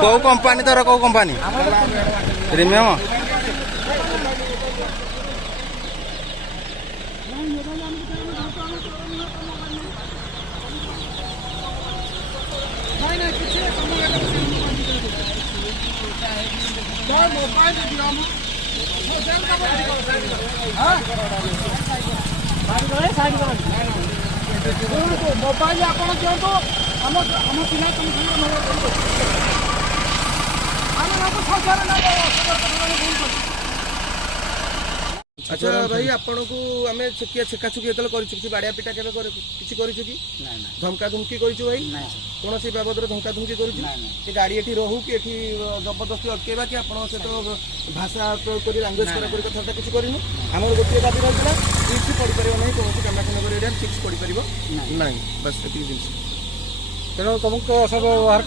कौ कंपानी तर कौ कंपानी प्रीमियम मोबाइल आपण दिंतु आम पिला अच्छा भाई आपन को आम छेकाछुकी जो कर बाड़िया पिटा के कि धमका धमकी कर भाई कौन से बाबद धमका धमकी कर गाड़ी एठी रहू कि एठी जबरदस्ती अटकेबा कि आपन से तो भाषा प्रयोग कर लांग्वेज करा कथा किसी करनु आम गोटे दाबी रहा फिक्स पड़ पार ना कौन कैमरा फिक्स पड़ पार ना बस ये जिन तेणु तुमको सब व्यवहार